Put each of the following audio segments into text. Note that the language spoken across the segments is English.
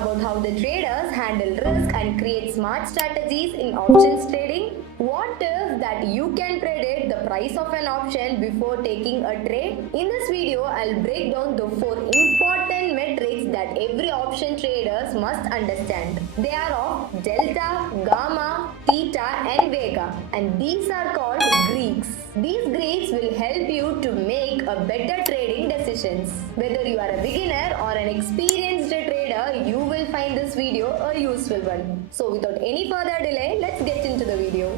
about how the traders handle risk and create smart strategies in options trading? What if that you can predict the price of an option before taking a trade? In this video, I'll break down the 4 important metrics that every option traders must understand. They are of delta, gamma, theta and vega, and these are called Greeks. These Greeks will help you to make a better trading decisions. Whether you are a beginner or an experienced trader, you will find this video a useful one. So without any further delay, let's get into the video.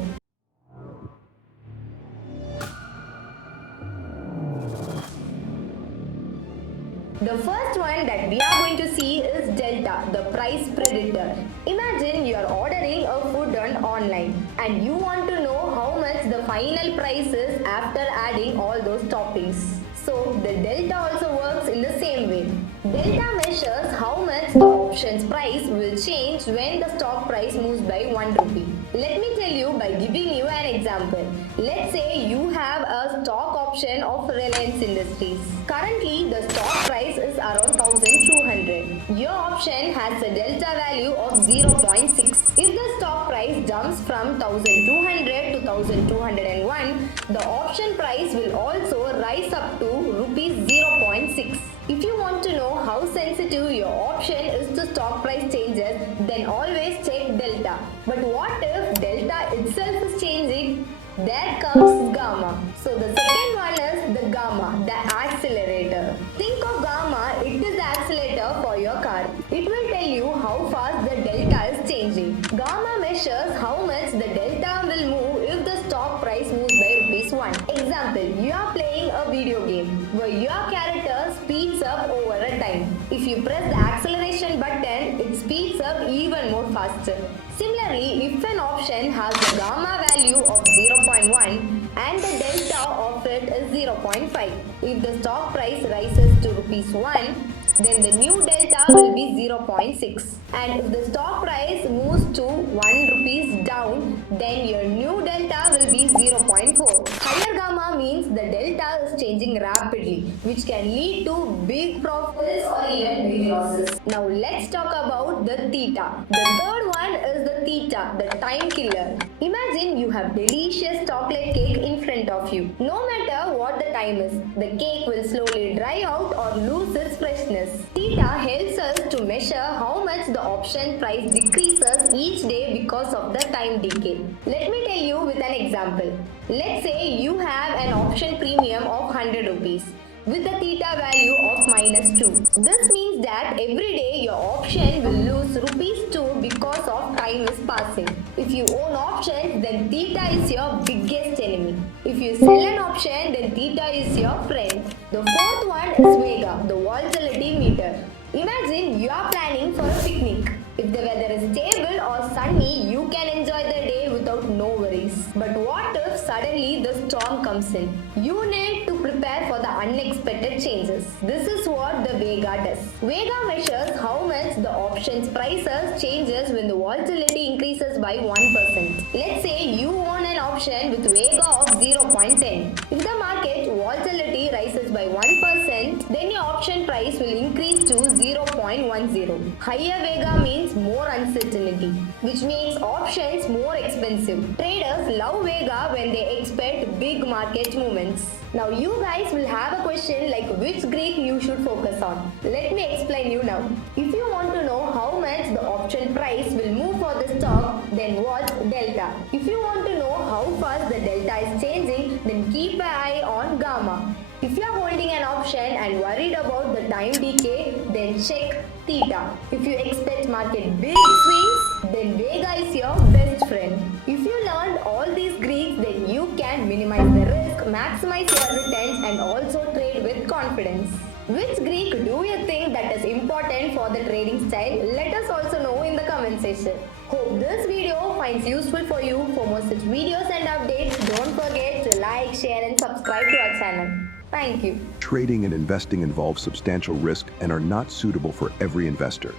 The first one that we are going to see is delta, the price predictor. Imagine you are ordering a food online and you want to know how much the final price is after adding all those toppings. So the delta also works in the same way. Delta measures how much the option's price will change when the stock price moves by 1 rupee. Let me tell you by giving you an example. Let's say you have a stock option of Reliance Industries. Currently, the stock price is around 1200. Your option has a delta value of 0.6. If the stock price jumps from 1200 to 1201, the option price will also rise up to rupees 0.6. If you want to know how sensitive your option is to stock price changes, then always check delta. But what if delta itself is changing? There comes gamma. So the second one is the gamma, the accelerator. Think of gamma, it is the accelerator for your car. It will tell you how fast the delta is changing. Gamma measures how much the delta will move if the stock price moves by rupees 1. Example, you are playing a video game where your character speeds up over a time. If you press the acceleration button, it speeds up even more faster. Similarly, if an option has the gamma value of 0.1 and the delta of it is 0.5, if the stock price rises to rupees 1, then the new delta will be 0.6. And if the stock price moves to 1 rupees down, then your new delta will be 0.4. Higher gamma means the delta is changing rapidly, which can lead to big profits or even big losses. Now let's talk about the theta. The third one is the theta, the time killer. Imagine you have delicious chocolate cake in front of you. No matter what the time is, the cake will slowly dry out or lose its freshness. Theta helps us to measure how much the option price decreases each day because of the time decay. Let me tell you with an example. Let's say you have an option premium of 100 rupees with a theta value of -2. This means that every day your option will lose rupees 2 because of time is passing. If you own options, then theta is your biggest enemy. If you sell an option, then theta is your friend. The fourth one is vega, the volatility meter. Imagine you are planning for a picnic. If the weather is stable or sunny, you can enjoy the day without no worries. But what if suddenly the storm comes in? You need to prepare for the unexpected changes. This is what the vega does. Vega measures how much the option's prices changes when the volatility increases by 1%. Let's say you own an option with vega of 0.10. If the market volatility rises by 1%, then your option price will increase to 0.10. Higher vega means more uncertainty, which makes options more expensive. Traders love vega when they expect big market movements. Now you guys will have a question like which Greek you should focus on. Let me explain you now. If you want to know how much the option price will move for the stock, then watch delta. If you want to know how fast the delta is changing, then keep an eye on gamma. If you are holding an option and worried about the time decay, then check theta. If you expect market big swings, then vega is your best friend. If you learned all these Greeks, then you can minimize the risk, maximize your returns and also trade with confidence. Which Greek do you think that is important for the trading style? Let us also know in the comment section. Hope this video finds useful for you. For more such videos and updates, don't forget to like, share and subscribe to our channel. Thank you. Trading and investing involve substantial risk and are not suitable for every investor.